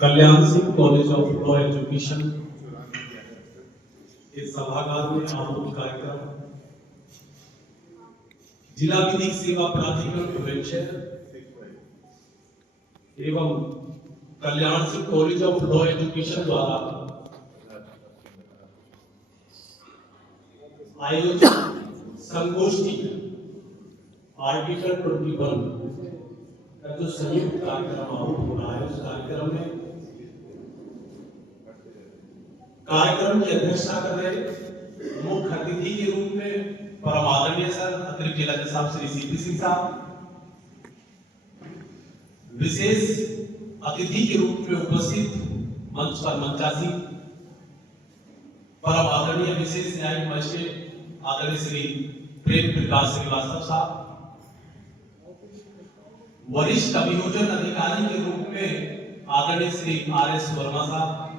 Kalyan Singh college of law education के सभागार में आयोजित कार्यक्रम जिला विधिक सेवा प्राधिकरण बुलंदशहर एवं Kalyan Singh college of law education द्वारा आयोजित संगोष्ठी आर्टिकल 21 का जो संयुक्त कार्यक्रम हो रहा है, उस कार्यक्रम की अध्यक्षता कर रहे मुख्य अतिथि के रूप में परम आदरणीय सर अतिरिक्त जिला जज साहब श्री सीपी सिंह साहब, विशेष अतिथि के रूप में उपस्थित मंच पर मंचासीन परम आदरणीय विशेष न्यायिक मजिस्ट्रेट आदरणीय श्री प्रेम प्रकाश श्रीवास्तव साहब, वरिष्ठ अभियोजन अधिकारी के रूप में आदरणीय श्री आर.एस. वर्मा साहब,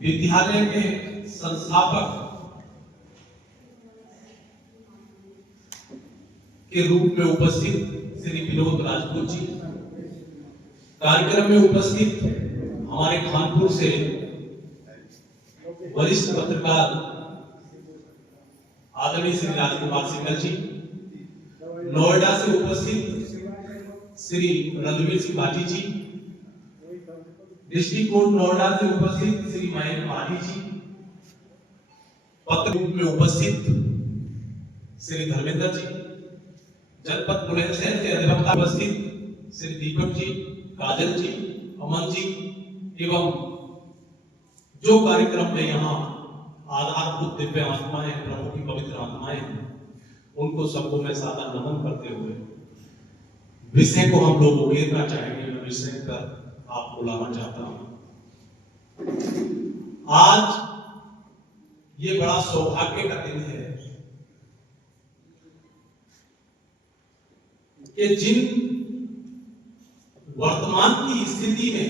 विद्यालय के संस्थापक के रूप में उपस्थित श्री विनोद राजपूत जी, कार्यक्रम में उपस्थित हमारे कानपुर से वरिष्ठ पत्रकार आदरणीय श्री राजकुमार सिंघल जी, नोएडा से उपस्थित श्री रणवीर सिंह भाटी जी, डिस्ट्रिक्ट कोर्ट नोएडा से उपस्थित श्री महेंद्र भाटी जी, पत्र रूप में उपस्थित श्री धर्मेंद्र जी, जनपद बुलंदशहर के अधिवक्ता उपस्थित श्री दीपक जी, काजल जी, अमन जी एवं जो कार्यक्रम में यहाँ आधारभूत दिव्य आत्माएं, प्रभु की पवित्र आत्माएं, उनको सबको मैं सादर नमन करते हुए विषय को हम लोग उकेरना चाहेंगे। मैं विषय पर आपको लाना चाहता हूं। आज ये बड़ा सौभाग्य का दिन है कि जिन वर्तमान की स्थिति में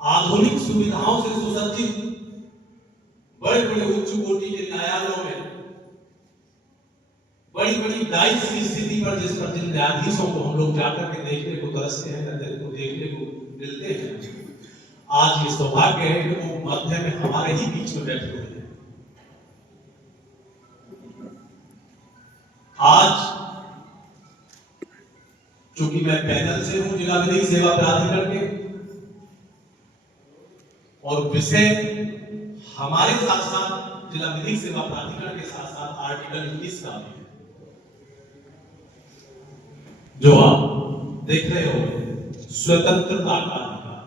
आधुनिक सुविधाओं से सुसज्जित बड़े बड़े उच्च कोटि के न्यायालयों में बड़ी बड़ी दायित्व की स्थिति पर जिन न्यायाधीशों को हम लोग जाकर के देखने को तरसते हैं, देखने को मिलते हैं, आज ये सौभाग्य है कि वो मध्य में हमारे ही बीच में बैठे हुए हैं। आज चूंकि मैं पैनल से हूं जिला विधिक सेवा प्राधिकरण के, और विषय हमारे साथ साथ जिला विधिक सेवा प्राधिकरण के साथ साथ आर्टिकल 21 का भी है, जो आप देख रहे हो, स्वतंत्रता का अधिकार।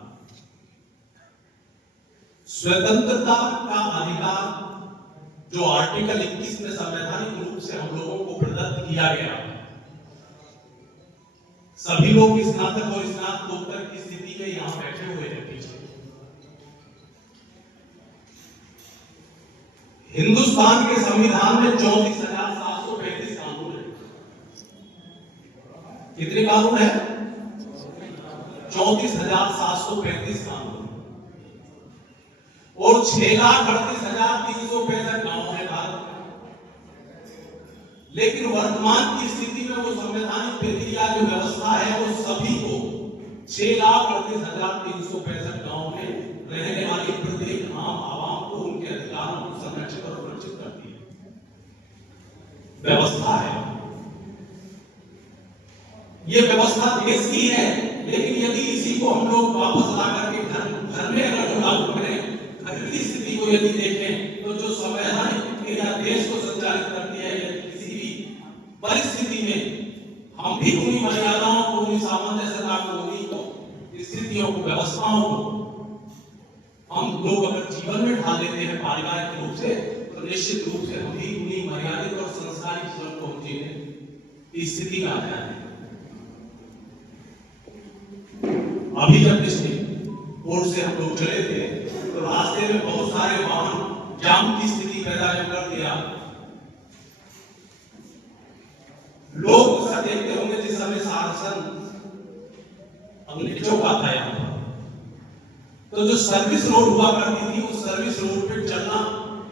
स्वतंत्रता का अधिकार जो आर्टिकल 21 में संवैधानिक रूप से हम लोगों को प्रदत्त किया गया, सभी लोग स्नातक और स्नातकोत्तर की स्थिति में यहां बैठे हुए हैं पीछे। हिंदुस्तान के संविधान में 34,735 कानून है। कितने कानून है? 34,735 कानून और 6,38,365 गांव है भारत में। लेकिन वर्तमान की स्थिति में वो संवैधानिक प्रक्रिया जो व्यवस्था है वो सभी को 6,38,365 गांव में रहने वाली प्रत्येक आम आवाम को उनके अधिकारों को संरक्षित और सुरक्षित करती है, व्यवस्था है। ये व्यवस्था देश की है, लेकिन यदि इसी को हम लोग वापस ला करके घर में अगर लागू करें, घर की स्थिति को यदि देखें, तो जो संवैधानिक प्रक्रिया देश को संचालित करती है, किसी भी परिस्थिति में हम भी उन्हीं मर्यादाओं को, उन्हीं सामंजस्यता को, उन्हीं स्थितियों को, व्यवस्थाओं को हम लोग अगर जीवन में ढाल लेते हैं पारिवारिक रूप से, तो निश्चित रूप से हम भी उन्हीं मर्यादित और संस्कारित जीवन को जीने स्थिति में आ जाए। अभी जब डिस्ट्रिक्ट कोर्ट से हम लोग चले थे तो रास्ते में बहुत सारे वाहन जाम की स्थिति पैदा कर दिया। लोग देखते होंगे जिस समय शासन अंग्रेजों का था यहाँ, तो जो सर्विस रोड हुआ करती थी, उस सर्विस रोड पे चलना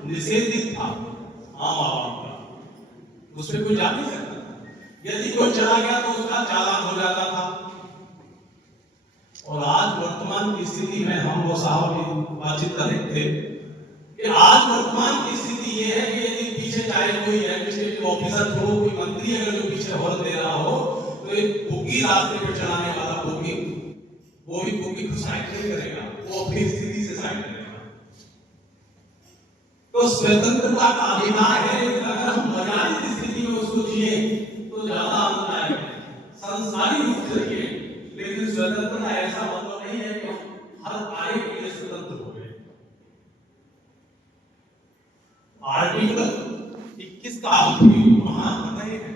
निषेधित था आम आवाम का, उस पर कोई जा नहीं सकता था। यदि कोई चला गया तो उसका चालान हो जाता था, और आज वर्तमान की स्थिति में हम वो साहब भी बातचीत कर रहे थे कि आज वर्तमान की स्थिति ये है कि यदि पीछे चाहे कोई एडमिनिस्ट्रेटिव ऑफिसर हो, कोई मंत्री अगर जो पीछे हॉर्न दे रहा हो, तो एक बुग्गी रास्ते पे चलाने वाला बुग्गी, वो भी बुग्गी को साइड नहीं करेगा, वो अपनी स्थिति से साइड करेगा। तो स्वतंत्रता का अधिकार है, अगर हम मर्यादित स्थिति में उसको जिए तो ज्यादा आनंद है, संसारी रूप से जिए। लेकिन स्वतंत्रता ऐसा मतलब नहीं है कि हर कार्य के लिए स्वतंत्र हो गए। आर्टिकल 21 का उपयोग वहां कर रहे हैं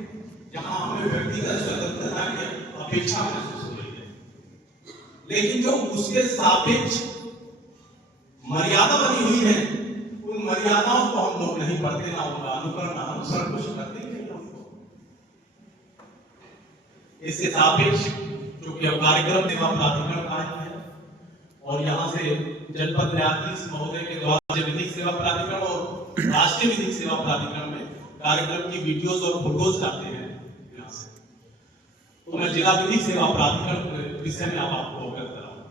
जहां हमें व्यक्तिगत स्वतंत्रता की अपेक्षा महसूस हो रही है, लेकिन जो उसके सापेक्ष मर्यादा बनी हुई है, उन मर्यादाओं को हम लोग नहीं पढ़ते, ना उनका अनुकरण अनुसरण कुछ करते ही नहीं हमको। इसके सापेक्ष चूंकि अब कार्यक्रम सेवा प्राधिकरण कायम है और यहाँ से जनपद न्यायाधीश महोदय के द्वारा विधिक सेवा प्राधिकरण और राष्ट्रीय विधिक सेवा प्राधिकरण में कार्यक्रम की वीडियोस और फोटोज जाते हैं यहाँ से, तो मैं जिला विधिक सेवा प्राधिकरण के विषय में अब आपको अवगत कराऊं।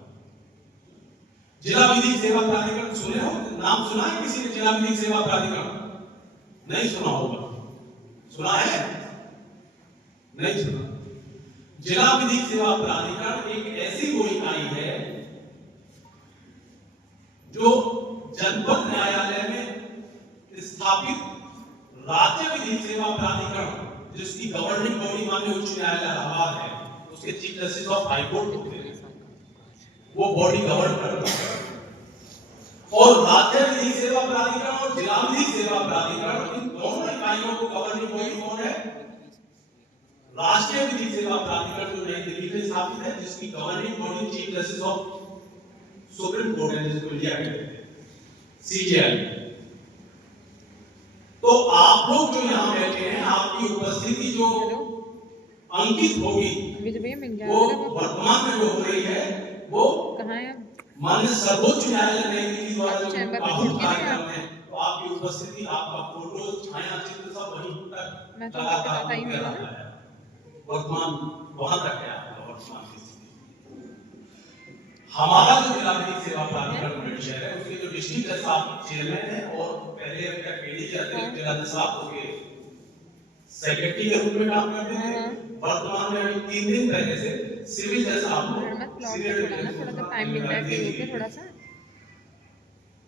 जिला विधिक सेवा प्राधिकरण सुने हो? नाम सुना है किसी ने जिला विधिक सेवा प्राधिकरण? नहीं सुना होगा। सुना है? नहीं सुना। जिला विधिक सेवा प्राधिकरण एक ऐसी वो इकाई है जो जनपद न्यायालय में स्थापित राज्य विधिक सेवा प्राधिकरण, जिसकी गवर्निंग बॉडी माननीय उच्च न्यायालय इलाहाबाद है, उसके chief justice of high court होते हैं, वो बॉडी गवर्न करता है। और राज्य विधिक सेवा प्राधिकरण और जिला विधिक सेवा प्राधिकरण, इन दोनों इकाइयों को गवर्निंग बॉडी कौन है? राष्ट्रीय विधिक सेवा प्राधिकरण जो नई दिल्ली में स्थापित है, जिसकी governing body chief justice of supreme court है, जिसको इंडिया कहते हैं, सीजेआई। तो आप लोग जो यहाँ बैठे हैं, आपकी उपस्थिति जो अंकित होगी वो वर्तमान में जो हो रही है वो कहाँ है? माननीय सर्वोच्च न्यायालय नई दिल्ली द्वारा जो कार्यक्रम है, तो आपकी उपस्थिति, आपका फोटो, छाया चित्र सब वहीं तक लगातार है, वर्तमान वहां तक है आपका वर्तमान की स्थिति। हमारा जो जिला विधिक सेवा प्राधिकरण परिषद है, उसके जो डिस्ट्रिक्ट जज साहब चेयरमैन है और पहले अभी तक पीडी के अतिरिक्त जिला जज साहब उसके सेक्रेटरी के रूप में काम करते थे, वर्तमान में अभी 3 दिन पहले से सिविल जज साहब थोड़ा सा टाइम मिल रहा है थोड़ा सा।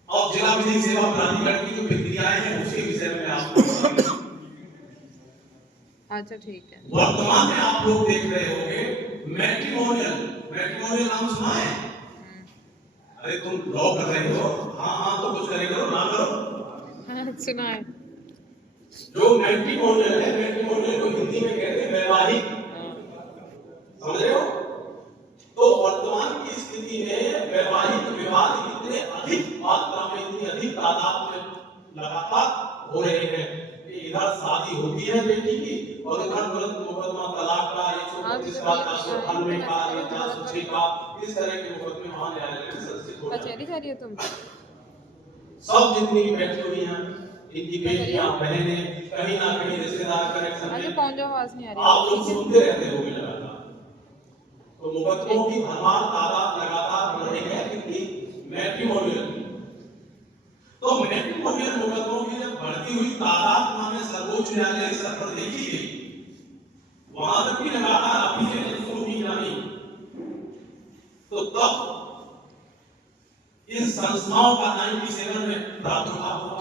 और जिला विधिक सेवा प्राधिकरण की जो प्रक्रियाएं हैं उसके विषय में आपको अच्छा ठीक है। वर्तमान में आप लोग देख रहे होंगे मैट्रिमोनियल नाम सुना है? अरे तुम लॉ कर रहे हो, हाँ तो कुछ करे करो, ना करो। सुना है। जो मैट्रिमोनियल है, मैट्रिमोनियल को हिंदी में कहते हैं वैवाहिक, समझ रहे हो? तो वर्तमान की स्थिति में वैवाहिक विवाद इतने अधिक मात्रा में, इतनी अधिक तादाद में लगातार हो रहे हैं कि इधर शादी होती है बेटी की और इधर तुरंत मुकदमा तलाक का, 125 का, 498 का, 406 का, इस तरह के मुकदमे वहां न्यायालय में संस्थित हो जाते हैं। जा रही है तुम? सब जितनी भी बैठी हुई हैं, इनकी बेटियां, बहनें, कहीं ना कहीं रिश्तेदार कनेक्शन में, पहुंच जाओ, आवाज नहीं आ रही, आप लोग सुनते रहते होंगे लगातार। तो मुकदमों की भरमार तादाद लगातार बढ़ रही है, क्योंकि मैट्रिमोनियल, तो मैट्रिमोनियल मुकदमों की जब बढ़ती हुई तादाद माने सर्वोच्च न्यायालय स्तर पर देखी गई, वहां तक भी लगातार अपीलें शुरू की जानी, तो तब इन संस्थाओं का 97 में प्रादुर्भाव हुआ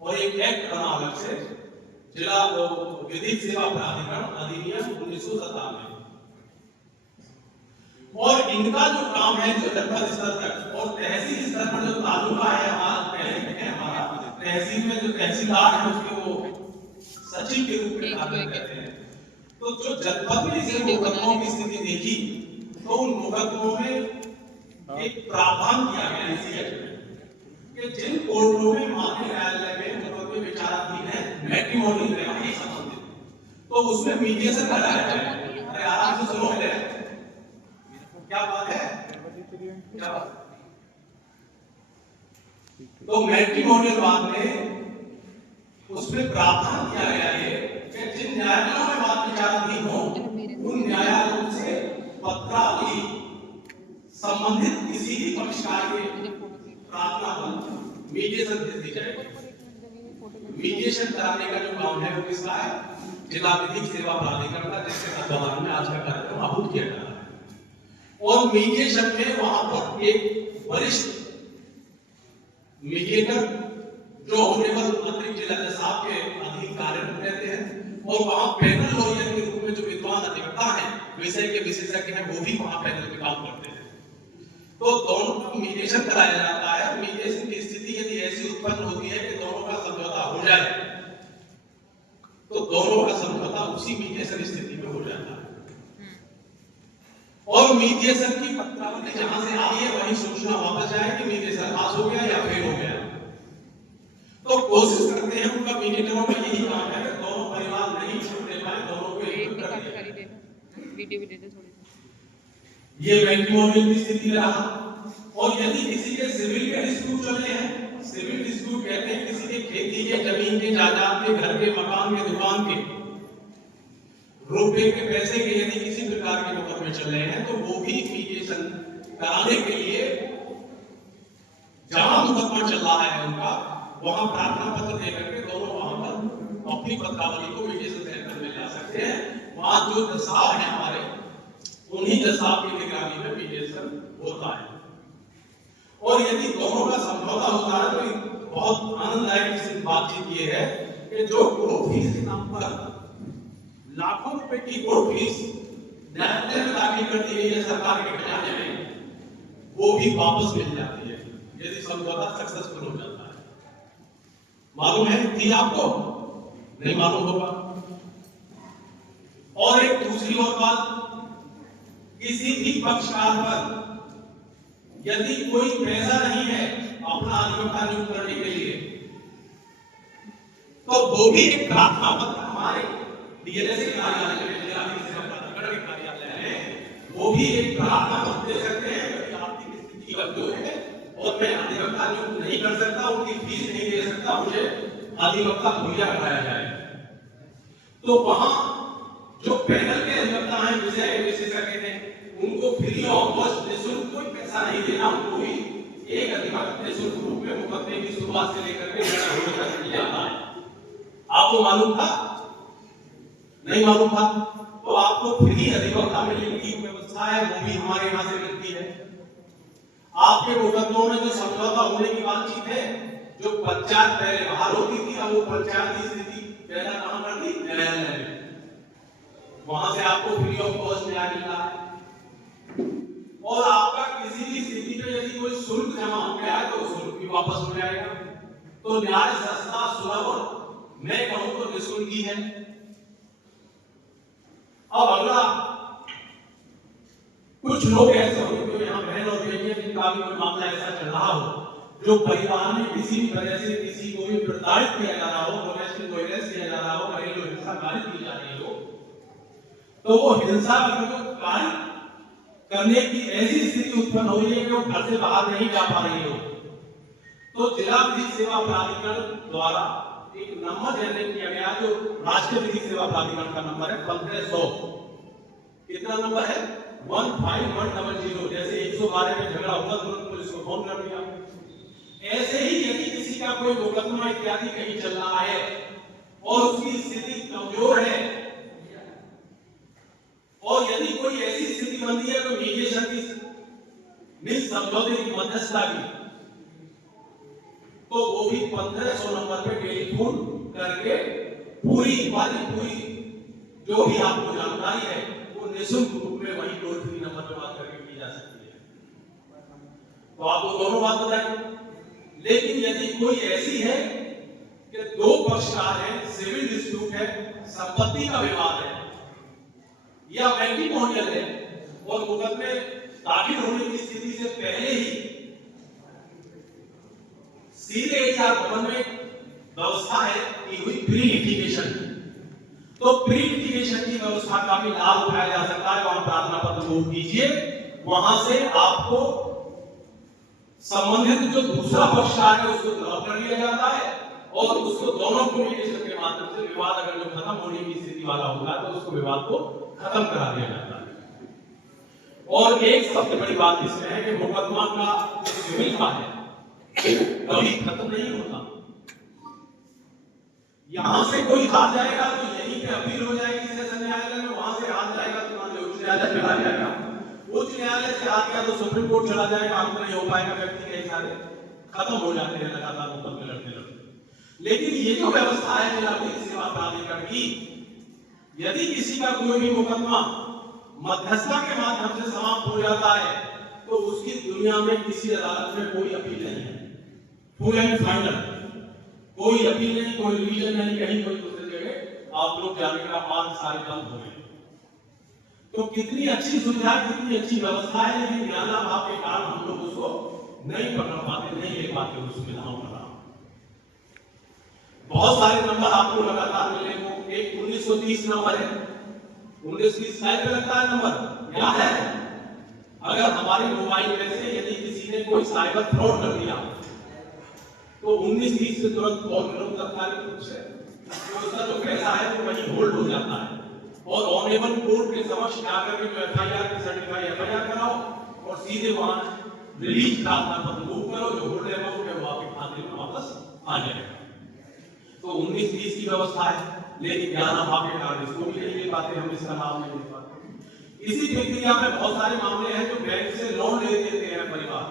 और एक एक्ट बना अलग से, जिला विधिक सेवा प्राधिकरण अधिनियम 1997। और इनका जो काम है, जो जनपद स्तर तक और तहसील स्तर पर जो तालुका है हमारा तहसील में जो तहसीलदार है उसके वो सचिव के रूप में कार्य करते हैं। तो जो जनपद में इसे मुकदमों की स्थिति देखी, तो उन मुकदमों में एक प्रावधान किया गया इसी एक्ट में कि जिन कोर्टों में माननीय न्यायालय में मुकदमे विचाराधीन है मैट्रिमोनियल वैवाहिक संबंधित, तो उसमें मीडिएशन कराया जाए। अरे आराम से सुनो, क्या बात है, क्या बात? तो मैट्रिमोनियल बाद में उसमें प्रावधान किया गया है कि जिन न्यायालयों में बात विचाराधीन हो, उन न्यायालयों से पत्रावली संबंधित किसी भी पक्षकार के प्रार्थना पर मीडिएशन भेज दी जाएगी। मीडिएशन कराने का जो काम है वो किसका है? जिला विधिक सेवा प्राधिकरण का, जिसके तत्वाधान में आज का कार्यक्रम आहूत किया जा रहा है। और मीडिएशन में वहां पर एक वरिष्ठ मीडिएटर जो ऑनरेबल अतिरिक्त जिला जज साहब के अधीन कार्यरत रहते हैं, और वहां पैनल लॉयर के रूप में जो विद्वान अधिवक्ता हैं, विषय के विशेषज्ञ हैं, वो भी वहां पैनल में काम करते हैं। तो दोनों को मीडिएशन कराया जाता है। मीडिएशन की स्थिति यदि ऐसी उत्पन्न होती है कि दोनों का समझौता हो जाए, तो दोनों का समझौता उसी मीडिएशन स्थिति में हो जाता है। और मीडिएशन की पत्रावली जहां से आई है वहीं सूचना वापस जाए कि मीडिएशन पास हो गया या फेल हो गया। तो कोशिश करते हैं, उनका मीडिएटरों का यही काम है कि दोनों परिवार नहीं छूटने पाए, दोनों को एक कर दिया। वीडियो भी दे दे थोड़ी। ये मैट्रिमोनियल की स्थिति रहा। और यदि किसी के सिविल के डिस्प्यूट चले हैं, सिविल डिस्प्यूट कहते हैं किसी के खेती के, जमीन के, जायदाद के, घर के, मकान के, दुकान के, रुपए के, पैसे के, यदि किसी प्रकार के मुकदमे चल रहे हैं, तो वो भी मीडिएशन कराने के लिए जहां मुकदमा चल रहा है उनका, वहां प्रार्थना पत्र देकर के दोनों वहां पर अपनी पत्रावली को मीडिएशन सेंटर में ला सकते हैं। वहां जो दस्ताव है हमारे, उन्हीं दस्ताव की निगरानी में मीडिएशन होता है। और यदि दोनों का समझौता होता है तो बहुत आनंददायक बातचीत ये है कि जो कोर्ट फीस के नाम पर लाखों रुपए की कोर्ट फीस न्यायालय में दाखिल कर दी गई है सरकार के खजाने में, वो भी वापस मिल जाती है यदि समझौता सक्सेसफुल हो जाता है। मालूम है थी आपको? नहीं मालूम होगा। और एक दूसरी और बात, किसी भी पक्षकार पर यदि कोई पैसा नहीं है अपना अधिवक्ता नियुक्त करने के लिए, तो वो भी एक प्रार्थना पत्र हमारे डीएलएस के कार्यालय में, जिला विधिक सेवा प्राधिकरण के कार्यालय में, वो भी एक प्रार्थना पत्र दे सकते हैं कि आर्थिक स्थिति कमजोर है और मैं अधिवक्ता नियुक्त नहीं कर सकता, उनकी फीस नहीं दे सकता, मुझे अधिवक्ता मुहैया कराया जाए। तो वहां जो पैनल के अधिवक्ता हैं, विषय के विशेषज्ञ हैं, उनको फ्री ऑफ कॉस्ट निःशुल्क कोई पैसा नहीं देना, उनको भी एक अधिवक्ता निःशुल्क रूप में मुकदमे की शुरुआत से लेकर के होने तक मिल जाता है। आपको मालूम था? नहीं मालूम था? तो आपको फ्री अधिवक्ता मिलने की व्यवस्था है, वो भी हमारे यहाँ से मिलती है। आपके मुकदमों में जो समझौता होने की बातचीत है, जो पंचायत पहले बाहर होती थी, अब वो पंचायत की स्थिति पहला कहां कर दी? न्यायालय में। वहां से आपको फ्री ऑफ कॉस्ट न्याय मिल रहा है। और आपका किसी भी स्थिति में यदि कोई शुल्क जमा हो गया है तो शुल्क भी वापस हो जाएगा। तो न्याय सस्ता, सुलभ, मैं कहूं तो निःशुल्क ही है। अब अगला, कुछ लोग ऐसे होंगे जो यहाँ बहन और बेटियां, जिनका भी कोई मामला ऐसा चल रहा हो, जो परिवार में किसी भी तरह से किसी को भी प्रताड़ित किया जा रहा हो, डोमेस्टिक वायलेंस किया जा रहा हो, घरेलू हिंसा कारित की जा रही हो, तो वो हिंसा कारित करने की ऐसी स्थिति उत्पन्न हो रही है कि वो घर से बाहर नहीं जा पा रही हो, तो जिला विधिक सेवा प्राधिकरण द्वारा एक नंबर जनरेट किया गया, जो राष्ट्रीय विधिक सेवा प्राधिकरण का नंबर है 1500। कितना नंबर है? 15100। जैसे 112 में झगड़ा हुआ तुरंत पुलिस को फोन कर दिया। ऐसे ही यदि किसी का कोई मुकदमा इत्यादि कहीं चल रहा है और उसकी स्थिति कमजोर है, और यदि कोई ऐसी स्थिति बनती है तो मीडिएशन की निज समझौते की मध्यस्थता की, तो वो भी 1500 नंबर पे टेलीफोन करके पूरी जो भी आपको जानकारी है वो निःशुल्क रूप में वही टोल फ्री नंबर पे बात करके की जा सकती है। तो आपको दोनों बात बताई। लेकिन यदि कोई ऐसी है कि दो पक्षकार हैं, सिविल डिस्प्यूट है, संपत्ति का विवाद है या मैट्रिमोनियल है, और मुकदमे दाखिल होने की स्थिति से पहले ही सीधे एडीआर भवन में व्यवस्था है की हुई प्री लिटिगेशन, तो प्री लिटिगेशन की व्यवस्था का भी लाभ उठाया जा सकता है। वहां प्रार्थना पत्र मूव कीजिए, वहां से आपको संबंधित जो दूसरा पक्षकार है उसको ड्रॉप कर लिया जाता है और उसको दोनों कम्युनिकेशन के माध्यम से विवाद अगर जो खत्म होने की स्थिति वाला होगा तो उसको विवाद को खत्म करा दिया जाता है। और एक सबसे बड़ी बात इसमें है कि मुकदमा का सिविल का है कभी खत्म नहीं होता। यहां से कोई हार जाएगा तो यहीं पे अपील हो जाएगी सेशन न्यायालय में, वहां से हार जाएगा तो माननीय उच्च न्यायालय चला जाएगा, उच्च न्यायालय से हार गया तो सुप्रीम कोर्ट चला जाएगा, अंत नहीं हो पाएगा, व्यक्ति के सारे खत्म हो जाते हैं लगातार मुकदमे लड़ते लड़ते। लेकिन ये जो व्यवस्था है न्यायालयिक सेवा प्राधिकरण की, यदि किसी का कोई भी मुकदमा मध्यस्थता के माध्यम से समाप्त हो जाता है तो उसकी दुनिया में किसी अदालत में कोई अपील नहीं है, फुल एंड फाइनल, कोई अपील नहीं, कोई रिवीजन नहीं, कहीं कोई दूसरी जगह आप लोग जाने का मार्ग सारे बंद हो गए। तो कितनी अच्छी सुविधा, कितनी अच्छी व्यवस्था है, लेकिन ज्ञान अभाव के कारण हम लोग उसको नहीं पकड़ पाते, नहीं ले पाते उस सुविधाओं का। बहुत सारे नंबर आपको लगातार मिलेंगे, एक 1930 नंबर है, 1930 साइड में लगता है नंबर, क्या है? अगर हमारे मोबाइल में से यदि किसी ने कोई साइबर फ्रॉड कर दिया तो 1930 से तुरंत कॉल करो तत्कालिक रूप से, तो उसका जो पैसा है वो वहीं होल्ड हो जाता है और ऑनेबल कोर्ट के समक्ष जाकर के जो एफआईआर की सर्टिफाई एफआईआर कराओ और सीधे वहां रिलीज प्रार्थना पत्र बुक करो, जो होल्ड अमाउंट है वो आपके खाते में वापस आ जाएगा। तो 1930 की व्यवस्था है, लेकिन ज्ञान अभाव के कारण इसको भी नहीं ले पाते, हम इसका लाभ नहीं ले पाते। इसी प्रक्रिया में बहुत सारे मामले हैं जो बैंक से लोन ले लेते हैं परिवार।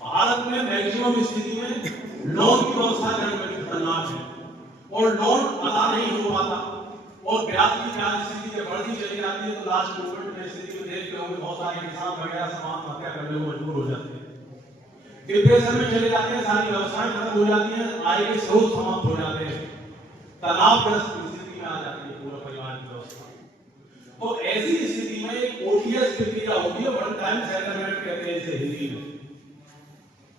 भारत में मैक्सिमम स्थिति में लोन की व्यवस्था बड़ी खतरनाक है और लोन अदा नहीं हो पाता और ब्याज की स्थिति के बढ़ती चली जाती है, तो लास्ट मोमेंट में स्थिति को देखते हुए बहुत सारे किसान वगैरह समाज हत्या करने को मजबूर हो जाते हैं, डिप्रेशन में चले जाते हैं, सारी व्यवस्थाएं खत्म हो जाती हैं, आय के स्रोत समाप्त हो जाते हैं, तनावग्रस्त स्थिति में आ जाती है पूरा परिवार की व्यवस्था। तो ऐसी स्थिति में एक ओटीएस प्रक्रिया होती है, वन टाइम सेटलमेंट कहते हैं इसे हिंदी में,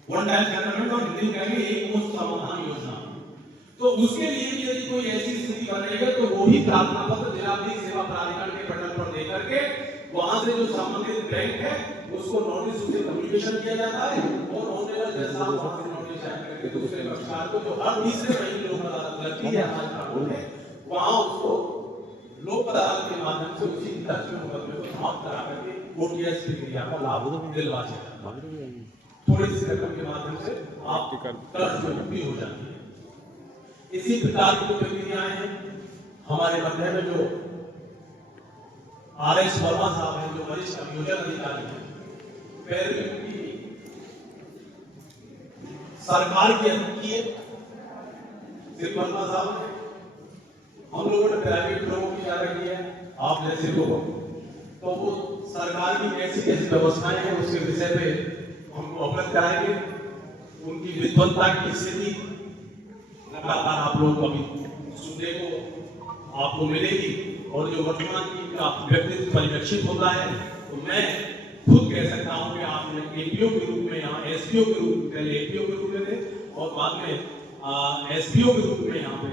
वन टाइम सेटलमेंट और हिंदी कहेंगे एक मुश्त समाधान योजना। तो उसके लिए यदि कोई ऐसी स्थिति बनेगी तो वो भी प्रार्थना पत्र जिला विधिक सेवा प्राधिकरण के पटल पर देकर के वहां से जो संबंधित बैंक है उसको नोटिस, उसे कम्युनिकेशन किया जाता है और ऑनलाइन जैसा वहां से नोटिस जारी करके दूसरे पक्षकार को जो हर तीसरे महीने लोक अदालत लगती है वहां उसको लोक अदालत के माध्यम से उसी दर्ज मुकदमे को समाप्त करा करके ओटीएस प्रक्रिया का लाभ दिलवा सकता है। थोड़ी सी रकम के माध्यम से आप कर्ज मुक्ति हो जाती है। इसी प्रकार की प्रक्रियाएं हैं हमारे मध्य में जो आरएस वर्मा साहब हैं, जो वरिष्ठ अभियोजन अधिकारी हैं, सरकार की अनुमति श्री वर्मा साहब, हम लोगों ने प्राइवेट लोगों की ज्यादा की है, आप जैसे लोग, तो वो सरकार की कैसी कैसी व्यवस्थाएं हैं उसके विषय पे हमको अवगत कराएंगे। उनकी विद्वत्ता की स्थिति लगातार आप लोगों को अभी सुनने को आपको मिलेगी और जो वर्तमान की व्यक्तित्व परिलक्षित होता है, तो मैं खुद कह सकता हूं कि आपने एपीओ के रूप में यहाँ एसपीओ के रूप में, पहले एपीओ के रूप में थे और बाद में एसपीओ के रूप में यहाँ पे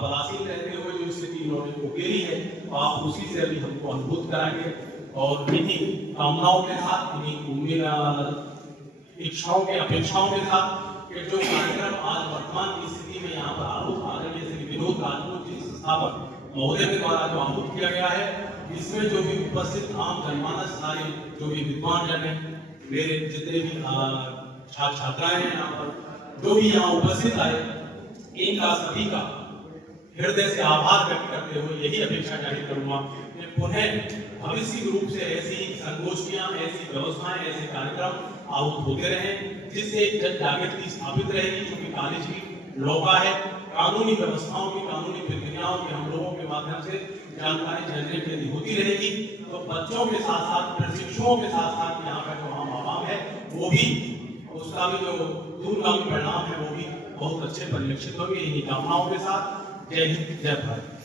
पदासीन रहते हुए जो स्थिति इन्होंने उकेरी है, तो आप उसी से अभी हमको अनुभूत कराएंगे और इन्हीं कामनाओं के साथ, इन्हीं उम्मीद इच्छाओं के अपेक्षाओं के साथ कि जो कार्यक्रम आज वर्तमान की स्थिति में यहाँ पर आहूत आदरणीय श्री विनोद राजपूत जी संस्थापक महोदय के द्वारा जो आहूत किया गया है, इसमें जो भी उपस्थित आम जनमानस, सारे जो भी विद्वान जन है, मेरे जितने भी छात्र छात्राएं हैं यहाँ पर जो भी यहाँ उपस्थित आए, इनका सभी का हृदय से आभार व्यक्त करते हुए यही अपेक्षा जाहिर करूंगा कि पुनः भविष्य के रूप से ऐसी संगोष्ठियां, ऐसी व्यवस्थाएं, ऐसे कार्यक्रम आहूत होते रहे, जिससे जन जागृति स्थापित रहेगी, क्योंकि कॉलेज की लौका है, कानूनी व्यवस्थाओं की, कानूनी प्रक्रियाओं की हम लोगों के माध्यम से जानकारी जनरेट यदि होती रहेगी, तो बच्चों के साथ साथ प्रशिक्षुओं के साथ साथ यहाँ का जो आम आवाम है वो भी, उसका भी जो दूरगामी परिणाम है वो भी बहुत अच्छे परिलक्षित होंगे। इन्हीं कामनाओं के साथ जय हिंद, जय भारत।